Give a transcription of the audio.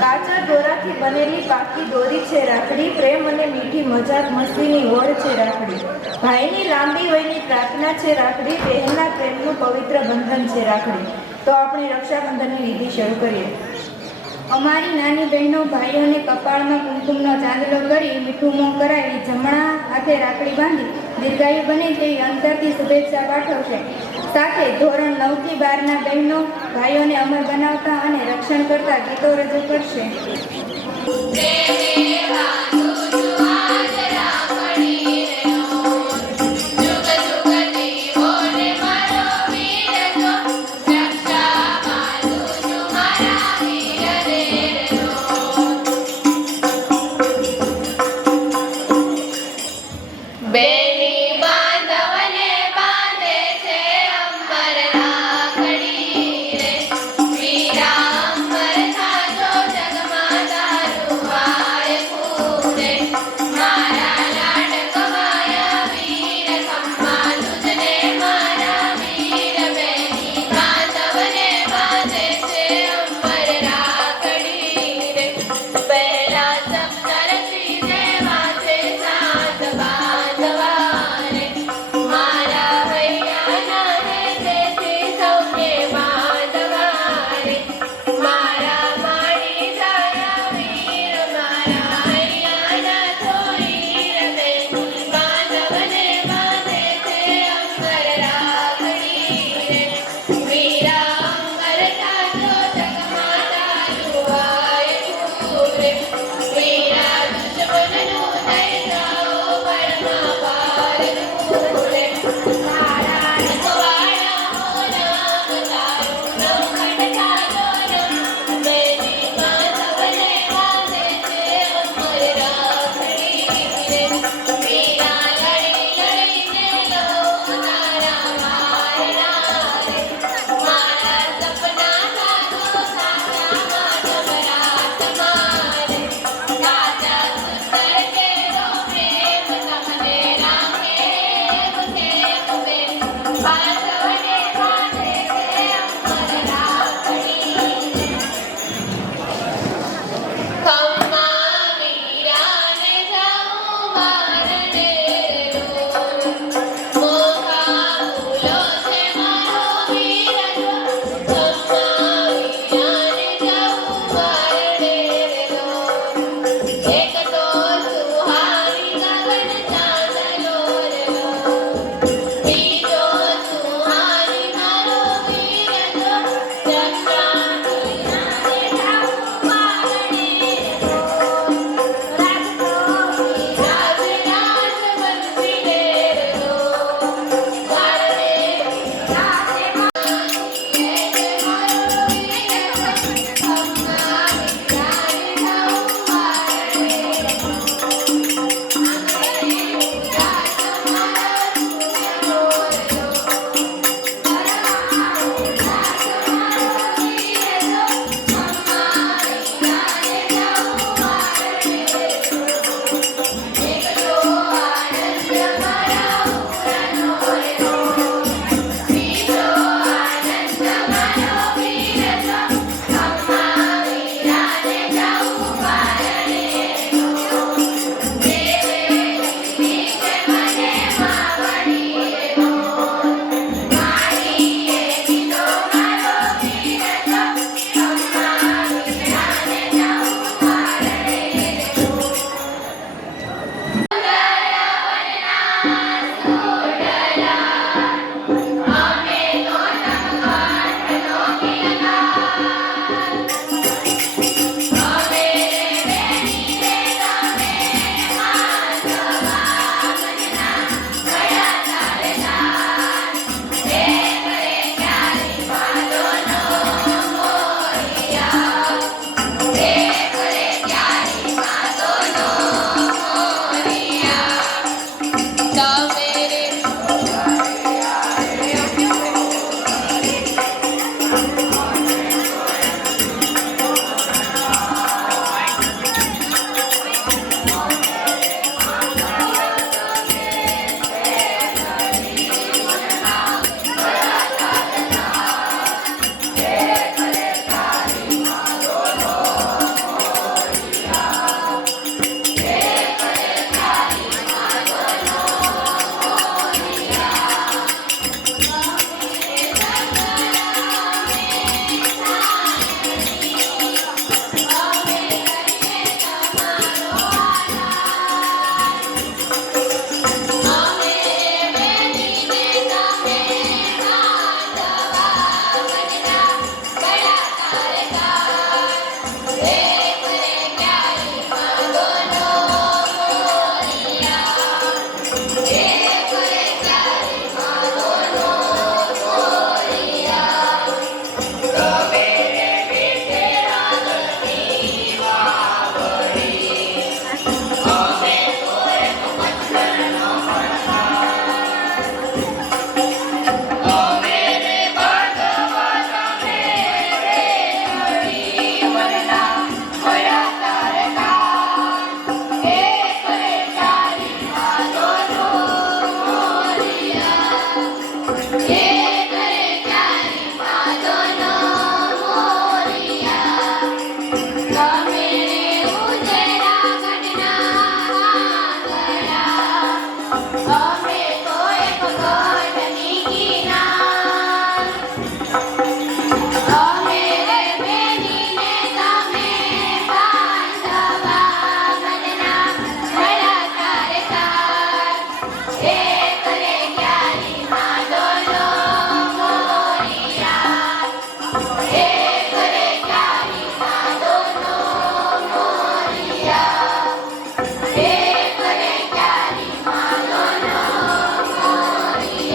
કાચા દોરાથી બનેલી પાકી દોરી છે રાખડી, પ્રેમ અને મીઠી મજાક મસ્તીની હોડ છે રાખડી, ભાઈની લાંબી વયની પ્રાર્થના છે રાખડી, બહેનના પ્રેમનું પવિત્ર બંધન છે રાખડી. તો આપણે રક્ષાબંધનની વિધિ શરૂ કરીએ. અમારી નાની બહેનો ભાઈઓને કપાળમાં કુમકુમનો ચાંદલો કરી મીઠું મોં કરાવી જમણા હાથે રાખડી બાંધી દીર્ઘાયુ બને તેવી અંતરથી શુભેચ્છા પાઠવશે. સાથે ધોરણ 9 થી 12ના બહેનો ભાઈઓને અમર બનાવતા અને રક્ષણ કરતા ગીતો રજૂ કરશે. હે